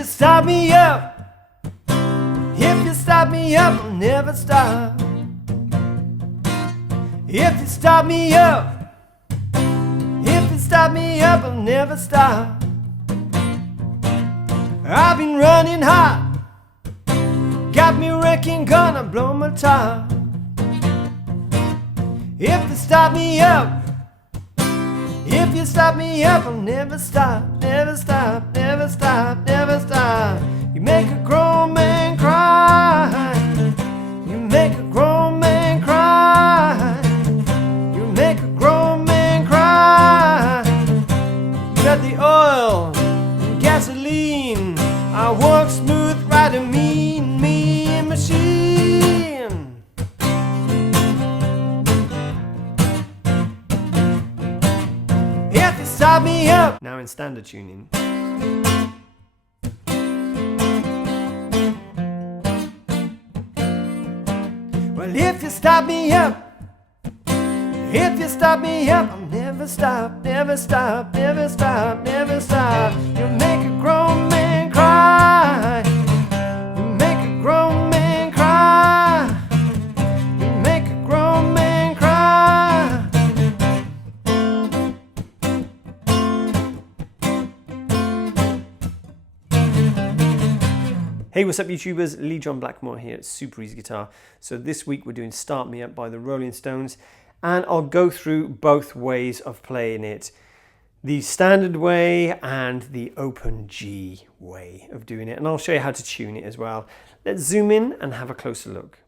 you start me up, if you start me up, I'll never stop. If you start me up, if you start me up, I'll never stop. I've been running hot, got me wrecking, gonna blow my top. If you start me up, if you start me up, I'll never stop, never stop, never stop, never stop. You make a grown man cry, you make a grown man cry, you make a grown man cry. Got the oil and gasoline, I walk smooth, ride a mean machine. If you start me up. Now in standard tuning. Well, if you start me up, if you start me up, I'll never stop, never stop, never stop, never stop. You make a grown man cry, you make a grown man cry, you make a grown man cry. Hey, what's up YouTubers? Lee John Blackmore here at Super Easy Guitar. So this week we're doing Start Me Up by the Rolling Stones, and I'll go through both ways of playing it. The standard way and the open G way of doing it, and I'll show you how to tune it as well. Let's zoom in and have a closer look.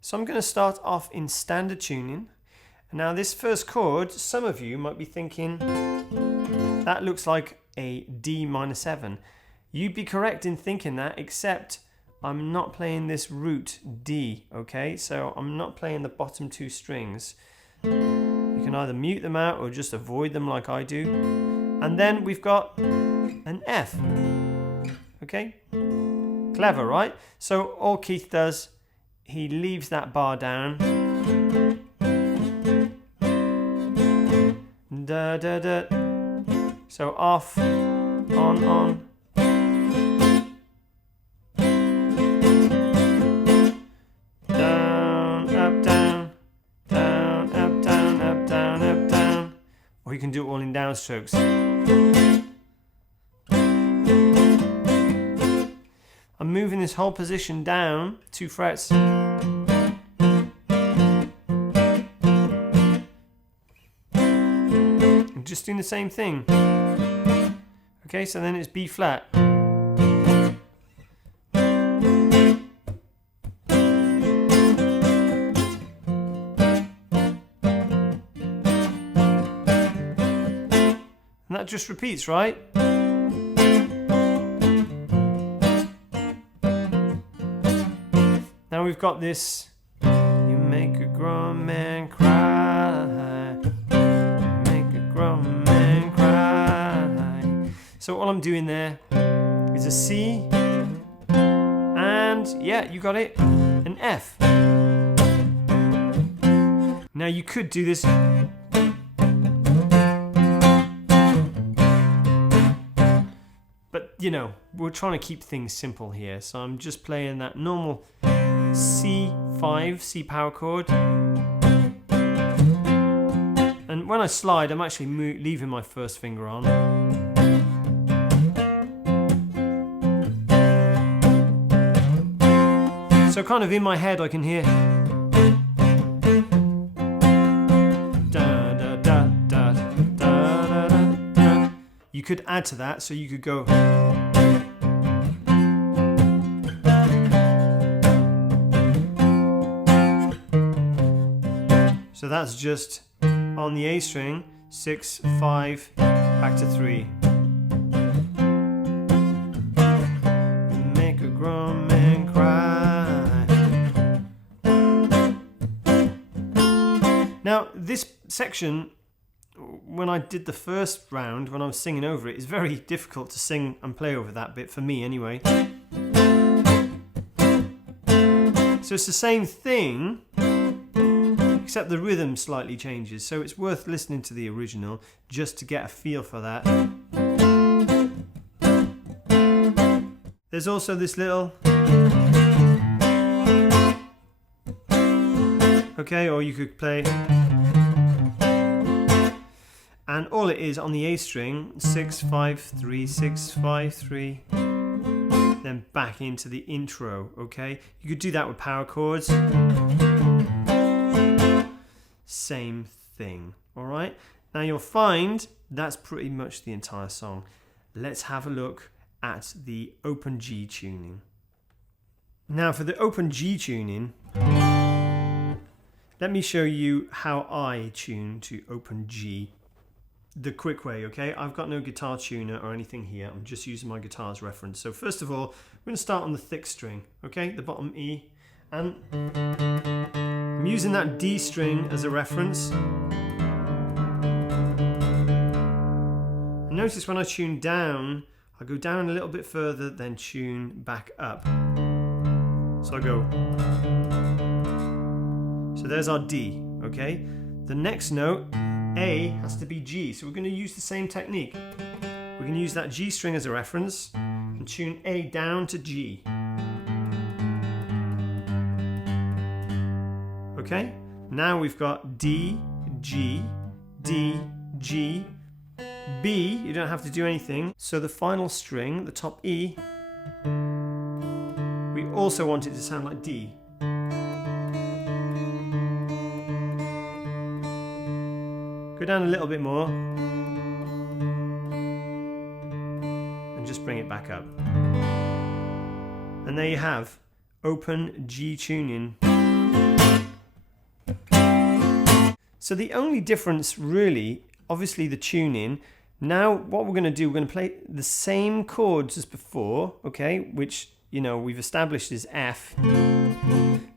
So I'm going to start off in standard tuning. Now this first chord, some of you might be thinking, that looks like a D minor 7. You'd be correct in thinking that, except I'm not playing this root D, okay? So I'm not playing the bottom two strings. You can either mute them out or just avoid them like I do. And then we've got an F, okay? Clever, right? So all Keith does, he leaves that bar down. Da, da, da. So off, on. Or you can do it all in downstrokes. I'm moving this whole position down 2 frets. I'm just doing the same thing. Okay, so then it's B flat. And that just repeats, right? Now we've got this. You make a grown man cry. You make a grown man cry. So all I'm doing there is a C, and yeah, you got it, an F. Now you could do this. You know, we're trying to keep things simple here, so I'm just playing that normal C5, C power chord. And when I slide, I'm actually leaving my first finger on. So kind of in my head I can hear. You could add to that, so you could go. So that's just on the A string, 6, 5, back to 3. Make a grown man cry. Now this section, when I did the first round, when I was singing over it, it's very difficult to sing and play over that bit, for me anyway. So it's the same thing, except the rhythm slightly changes, so it's worth listening to the original just to get a feel for that. There's also this little, okay, or you could play, and all it is on the A string, 6, 5, 3, 6, 5, 3, then back into the intro, okay? You could do that with power chords. Same thing, all right? Now you'll find that's pretty much the entire song. Let's have a look at the open G tuning. Now for the open G tuning, let me show you how I tune to open G the quick way, okay? I've got no guitar tuner or anything here. I'm just using my guitar as reference. So first of all, we're going to start on the thick string, okay? The bottom E. And I'm using that D string as a reference. And notice when I tune down, I go down a little bit further, then tune back up. So I go. So there's our D, okay? The next note, A, has to be G. So we're going to use the same technique. We're going to use that G string as a reference and tune A down to G. Okay? Now we've got D, G, D, G, B. You don't have to do anything. So the final string, the top E, we also want it to sound like D. Go down a little bit more and just bring it back up. And there you have open G tuning. So the only difference really, obviously the tuning. Now what we're going to do, we're going to play the same chords as before, okay, which, you know, we've established is F,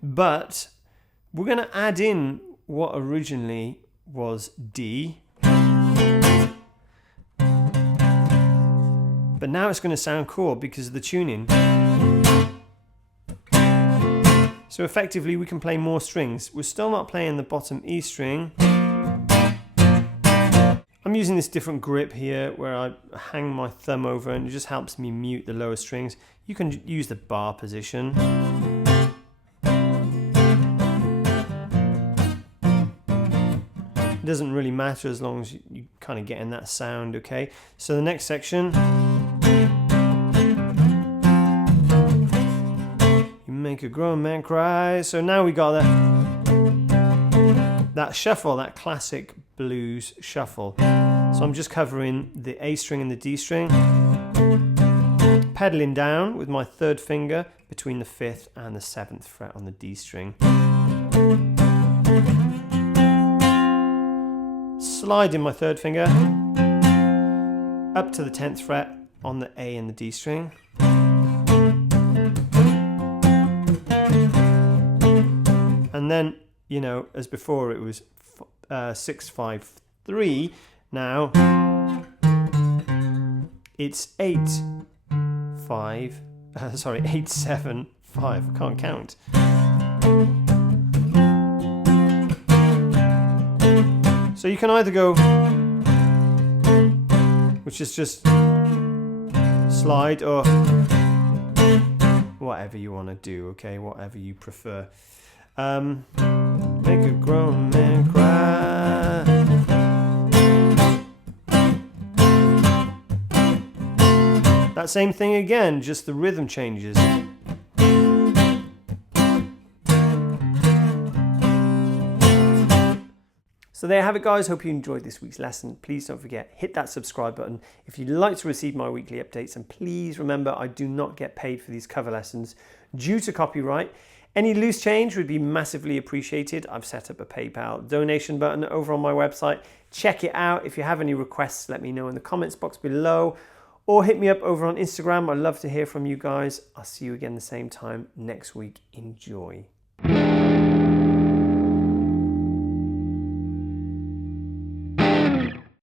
but we're going to add in what originally was D, but now it's going to sound cool because of the tuning. So effectively we can play more strings. We're still not playing the bottom E string. I'm using this different grip here where I hang my thumb over and it just helps me mute the lower strings. You can use the bar position. It doesn't really matter as long as you kind of get in that sound, okay? So the next section, you make a grown man cry. So now we got that shuffle, that classic blues shuffle. So I'm just covering the A string and the D string, pedaling down with my third finger between the 5th and the 7th fret on the D string. Sliding my third finger up to the 10th fret on the A and the D string. And then, you know, as before it was 6, 5, 3. Now it's 8, 5, 8, 7, 5. I can't count. So you can either go, which is just slide, or whatever you want to do, okay, whatever you prefer. Make a grown man cry. That same thing again, just the rhythm changes. So there you have it, guys. Hope you enjoyed this week's lesson. Please don't forget, hit that subscribe button if you'd like to receive my weekly updates. And please remember, I do not get paid for these cover lessons due to copyright. Any loose change would be massively appreciated. I've set up a PayPal donation button over on my website. Check it out. If you have any requests, let me know in the comments box below, or hit me up over on Instagram. I'd love to hear from you guys. I'll see you again the same time next week. Enjoy.